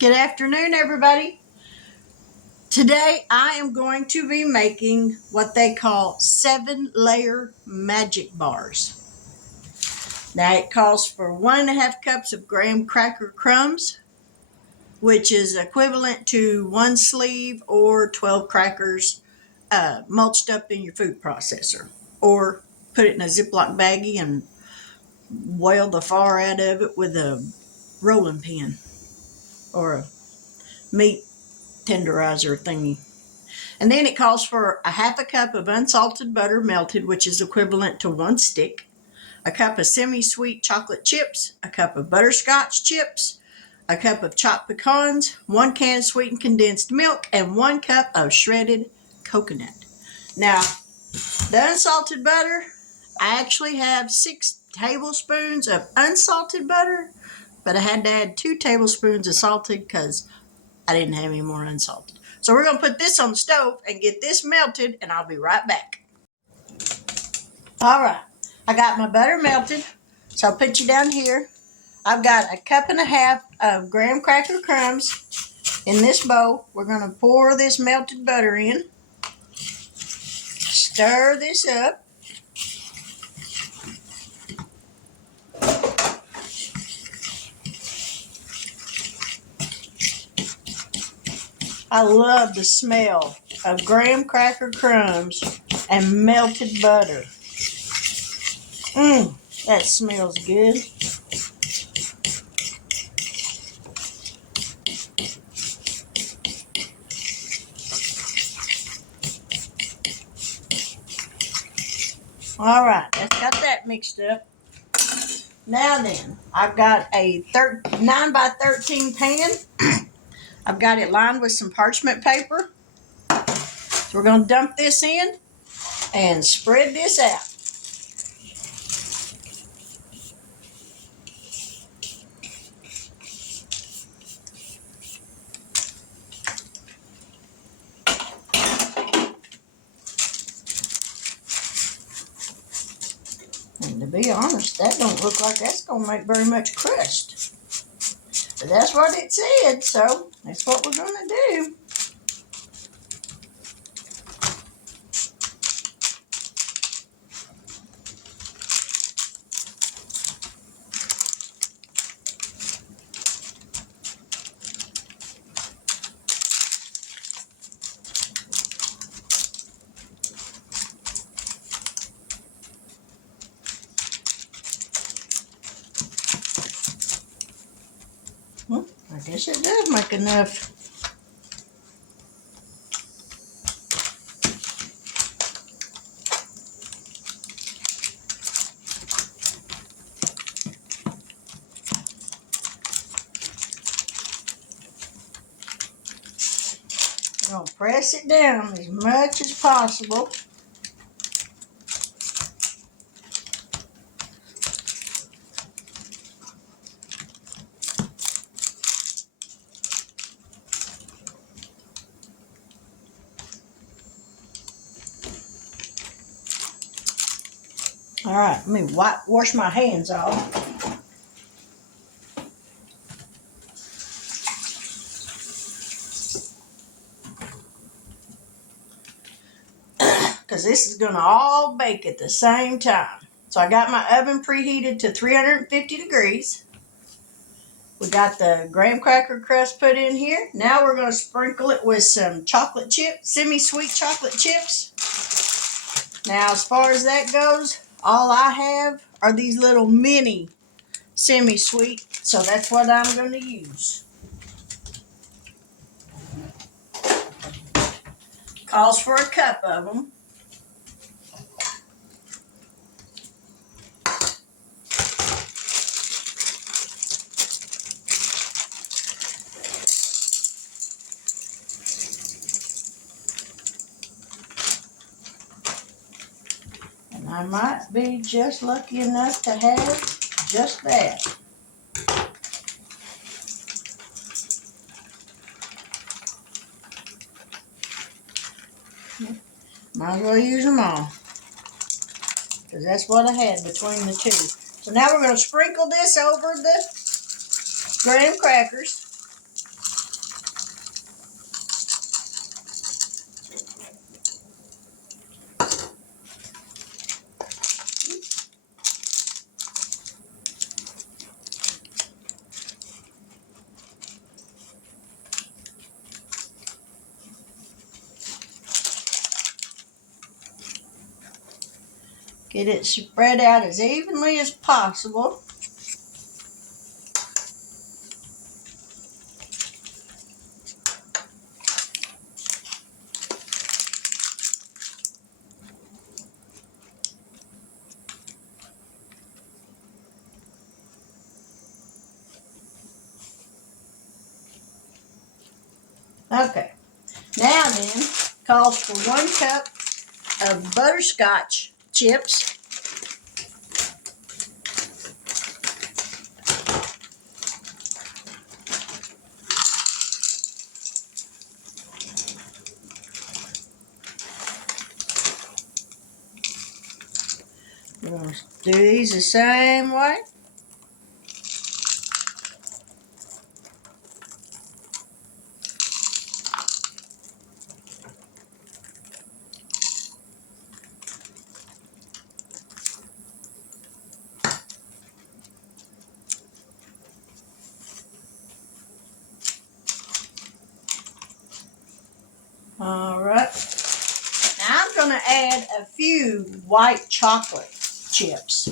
Good afternoon, everybody. Today I am going to be making what they call 7-layer magic bars. Now it calls for 1.5 cups of graham cracker crumbs, which is equivalent to 1 sleeve or 12 crackers mulched up in your food processor. Or put it in a Ziploc baggie and boil the far out of it with a rolling pin or a meat tenderizer thingy. And then it calls for 1/2 cup of unsalted butter melted, which is equivalent to 1 stick, a cup of semi-sweet chocolate chips, a cup of butterscotch chips, a cup of chopped pecans, 1 can sweetened condensed milk, and 1 cup of shredded coconut. Now, the unsalted butter, I actually have 6 tablespoons of unsalted butter, but I had to add 2 tablespoons of salted because I didn't have any more unsalted. So we're going to put this on the stove and get this melted, and I'll be right back. All right, I got my butter melted, so I'll put you down here. I've got 1.5 cups of graham cracker crumbs in this bowl. We're going to pour this melted butter in, stir this up. I love the smell of graham cracker crumbs and melted butter. That smells good. All right, that's got that mixed up. Now then, I've got a 9 by 13 pan. I've got it lined with some parchment paper. So we're going to dump this in and spread this out. And to be honest, that don't look like that's going to make very much crust. But that's what it said, so that's what we're going to do. I guess it does make enough. I'm going to press it down as much as possible. All right, let me wash my hands off. Because this is going to all bake at the same time. So I got my oven preheated to 350 degrees. We got the graham cracker crust put in here. Now we're going to sprinkle it with some chocolate chips, semi-sweet chocolate chips. Now as far as that goes, all I have are these little mini semi-sweet. So that's what I'm going to use. Calls for 1 cup of them. I might be just lucky enough to have just that. Might as well use them all, because that's what I had between the two. So now we're going to sprinkle this over the graham crackers. Get it spread out as evenly as possible. Okay, now then, calls for 1 cup of butterscotch chips. We're going to do these the same way. All right. Now I'm going to add a few white chocolate chips.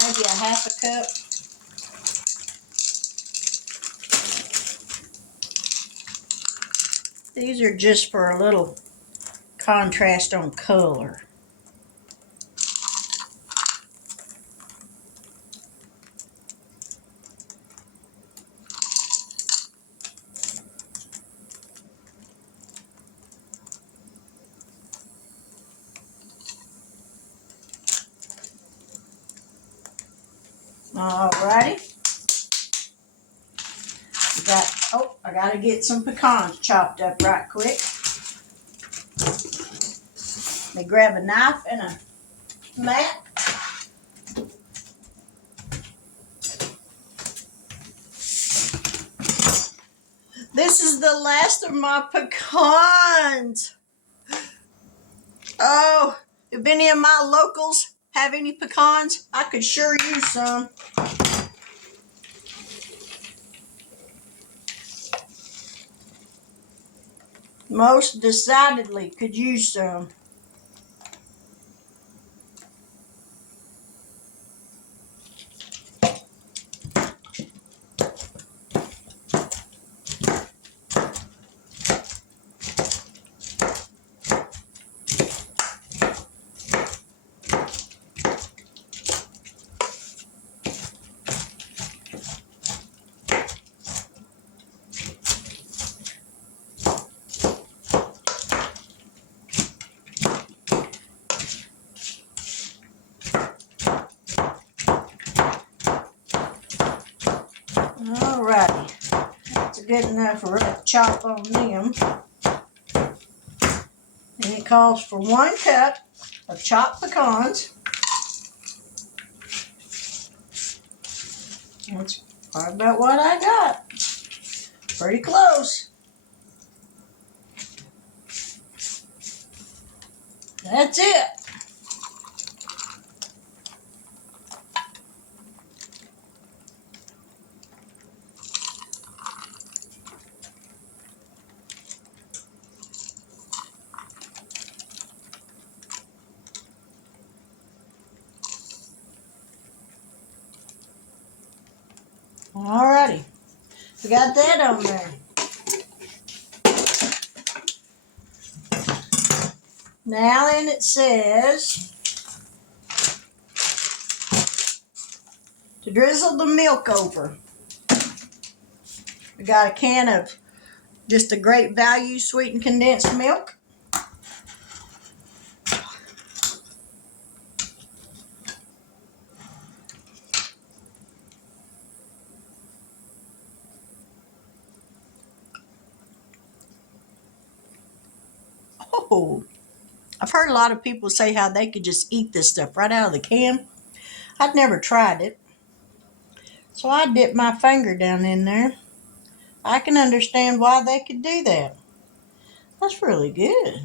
Maybe a half a cup. These are just for a little contrast on color. Alrighty. I gotta get some pecans chopped up right quick. Let me grab a knife and a mat. This is the last of my pecans. Oh, if any of my locals have any pecans, I could sure use some. Most decidedly could use some. Alrighty, that's good enough for a chop on them. And it calls for 1 cup of chopped pecans. That's probably about what I got. Pretty close. That's it. Alrighty, we got that on there. Now then it says to drizzle the milk over. We got a can of just a great value sweetened condensed milk. Oh, I've heard a lot of people say how they could just eat this stuff right out of the can. I'd never tried it. So I dipped my finger down in there. I can understand why they could do that. That's really good.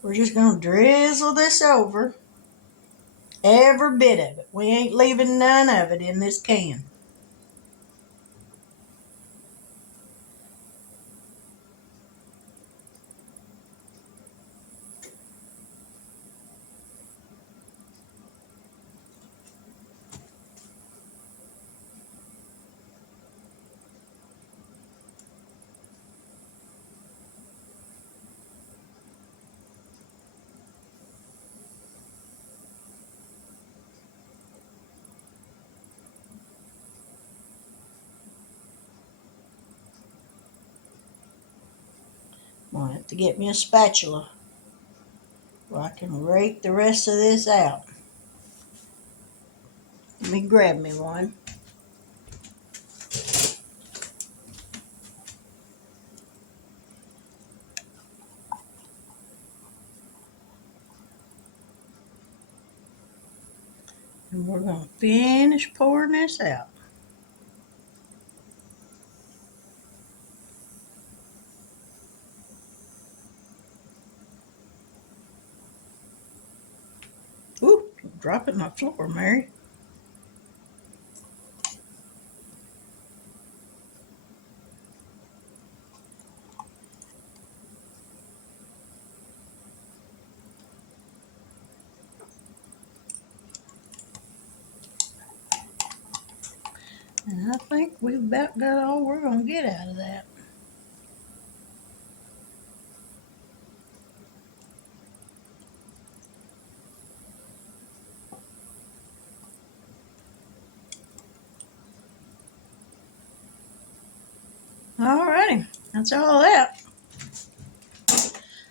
We're just going to drizzle this over. Every bit of it. We ain't leaving none of it in this can. I'm going to have to get me a spatula where I can rake the rest of this out. Let me grab me one. And we're going to finish pouring this out. Ooh, drop it on the floor, Mary. And I think we've about got all we're going to get out of that. Alrighty, that's all that.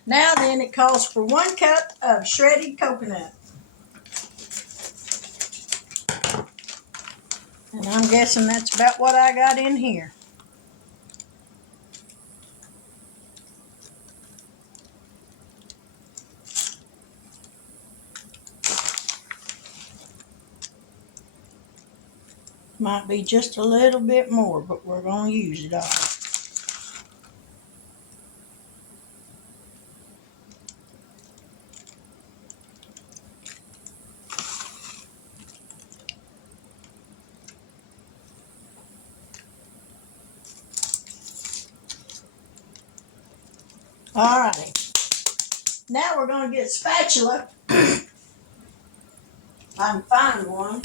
Now then, it calls for 1 cup of shredded coconut. And I'm guessing that's about what I got in here. Might be just a little bit more, but we're going to use it all. Alrighty. Now we're going to get a spatula. If I can find one.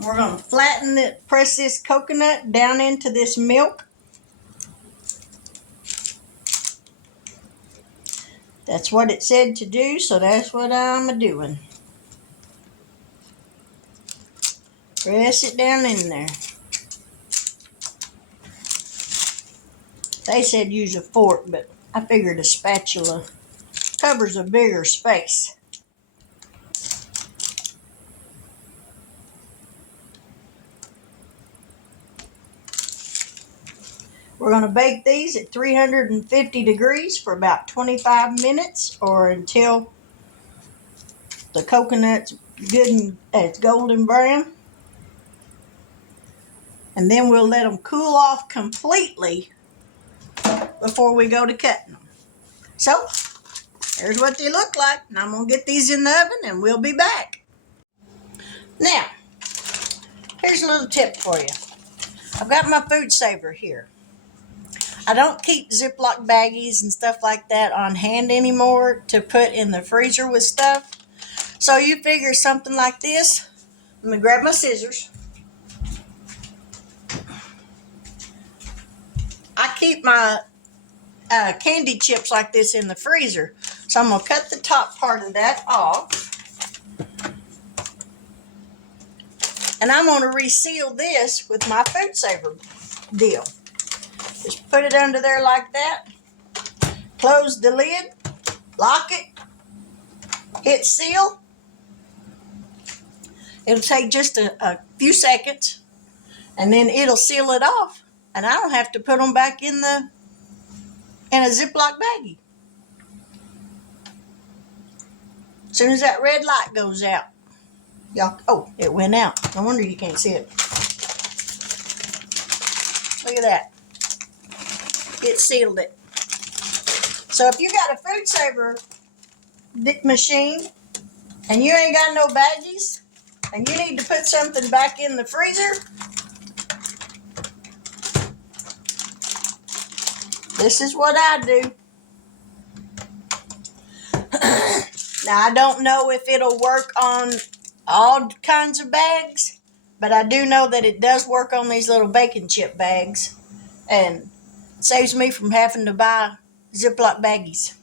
We're going to flatten it, press this coconut down into this milk. That's what it said to do, so that's what I'm doing. Press it down in there. They said use a fork, but I figured a spatula covers a bigger space. We're going to bake these at 350 degrees for about 25 minutes or until the coconut's good and it's golden brown. And then we'll let them cool off completely before we go to cutting them. So, here's what they look like. And I'm going to get these in the oven and we'll be back. Now, here's a little tip for you. I've got my food saver here. I don't keep Ziploc baggies and stuff like that on hand anymore to put in the freezer with stuff. So you figure something like this. Let me grab my scissors. I keep my candy chips like this in the freezer. So I'm going to cut the top part of that off. And I'm going to reseal this with my food saver deal. Just put it under there like that. Close the lid. Lock it. Hit seal. It'll take just a few seconds. And then it'll seal it off. And I don't have to put them back in a Ziploc baggie. As soon as that red light goes out. Y'all, oh, it went out. No wonder you can't see it. Look at that. It sealed it. So if you got a food saver machine and you ain't got no baggies and you need to put something back in the freezer, this is what I do. Now, I don't know if it'll work on all kinds of bags, but I do know that it does work on these little bacon chip bags and saves me from having to buy Ziploc baggies.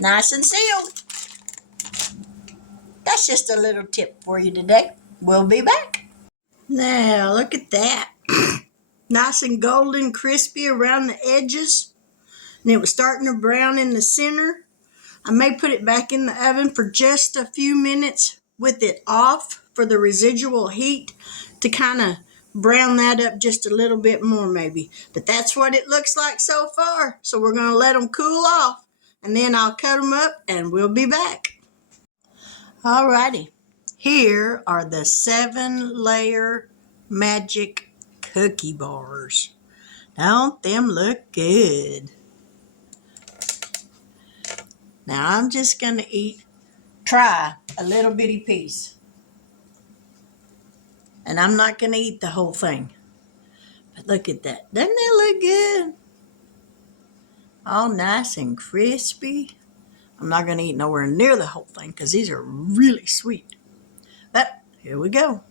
Nice and sealed. That's just a little tip for you today. We'll be back. Now, look at that. Nice and golden, crispy around the edges. And it was starting to brown in the center. I may put it back in the oven for just a few minutes with it off for the residual heat to kind of brown that up just a little bit more maybe. But that's what it looks like so far. So we're going to let them cool off and then I'll cut them up and we'll be back. Alrighty. Here are the 7-layer magic cookie bars. Don't them look good? Now I'm just going to try a little bitty piece. And I'm not going to eat the whole thing. But look at that. Doesn't that look good? All nice and crispy. I'm not going to eat nowhere near the whole thing because these are really sweet. But here we go.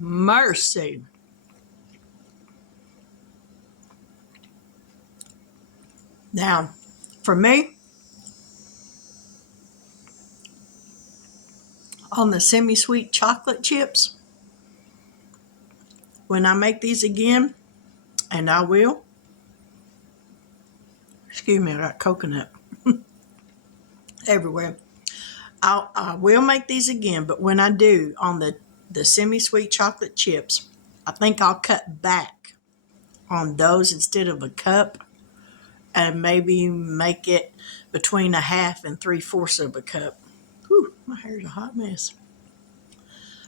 Mercy. Now, for me, on the semi-sweet chocolate chips, when I make these again, and I will, excuse me, I got coconut everywhere. I will make these again, but when I do on the semi-sweet chocolate chips, I think I'll cut back on those instead of a cup and maybe make it between a half and 3/4 of a cup. Whew, my hair's a hot mess.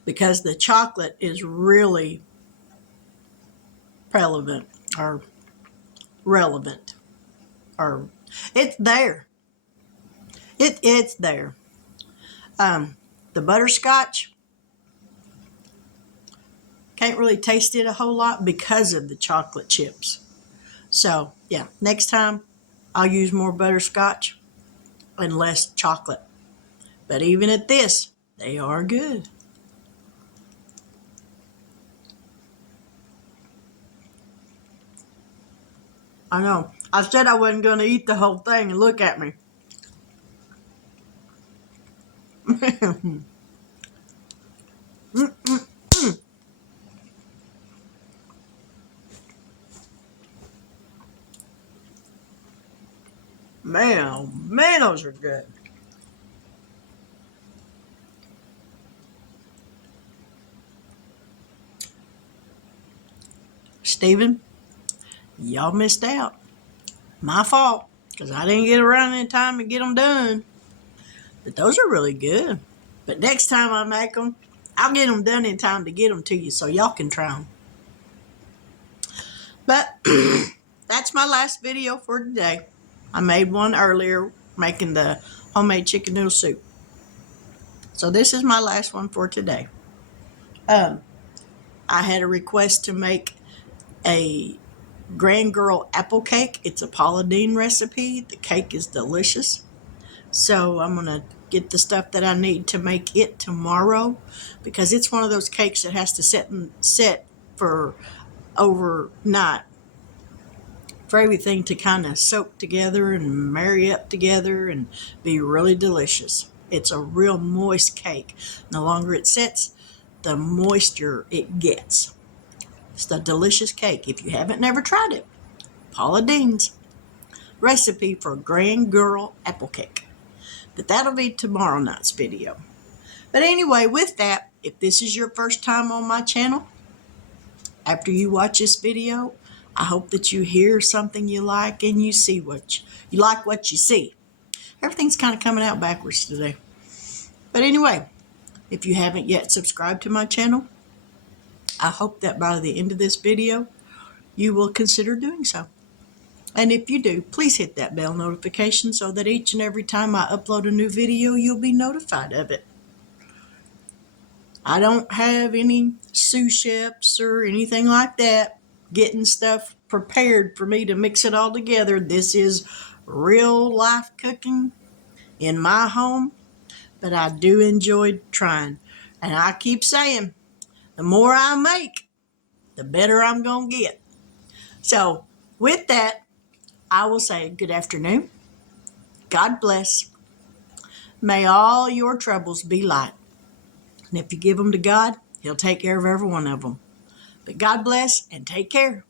Because the chocolate is really relevant or it's there. It's there. The butterscotch, can't really taste it a whole lot because of the chocolate chips. So, yeah, next time I'll use more butterscotch and less chocolate. But even at this, they are good. I know. I said I wasn't going to eat the whole thing and look at me. Man, oh man, those are good. Steven, y'all missed out. My fault, because I didn't get around in time to get them done. But those are really good. But next time I make them, I'll get them done in time to get them to you so y'all can try them. But that's my last video for today. I made one earlier making the homemade chicken noodle soup. So this is my last one for today. I had a request to make a Grand Girl apple cake. It's a Paula Deen recipe. The cake is delicious. So I'm going to get the stuff that I need to make it tomorrow because it's one of those cakes that has to set for overnight for everything to kind of soak together and marry up together and be really delicious. It's a real moist cake. The longer it sets, the moister it gets. It's a delicious cake. If you haven't never tried it, Paula Deen's recipe for Grand Girl apple cake. But that'll be tomorrow night's video. But anyway, with that, if this is your first time on my channel, after you watch this video, I hope that you hear something you like and you see what you see. Everything's kind of coming out backwards today. But anyway, if you haven't yet subscribed to my channel, I hope that by the end of this video, you will consider doing so. And if you do, please hit that bell notification so that each and every time I upload a new video, you'll be notified of it. I don't have any sous chefs or anything like that getting stuff prepared for me to mix it all together. This is real life cooking in my home, but I do enjoy trying. And I keep saying, the more I make, the better I'm going to get. So with that, I will say good afternoon. God bless. May all your troubles be light. And if you give them to God, He'll take care of every one of them. But God bless and take care.